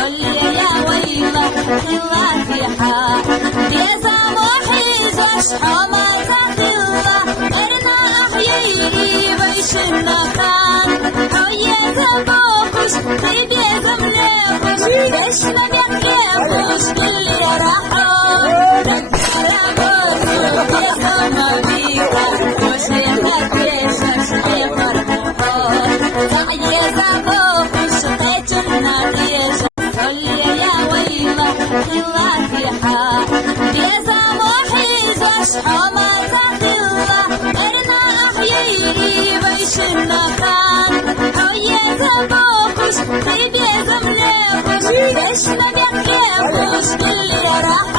يا ويلا الفاتحة بيزا محيزش حما تخلا ارنا أحييري بيش النخان حوية زبوكش بيزا مليكش بيش نبيكيكش اللي راحو تكرا بوزو بيزا مبيكا وشي هكيشش حيفر تعيي زبوكش قيتنا ريش يا ويلا الفاتحة بيزا محيزش حما تخلا ارنا أحييري بيش النخان حوية زبوكش بيزا مليكش بيش نبيكيكش اللي راح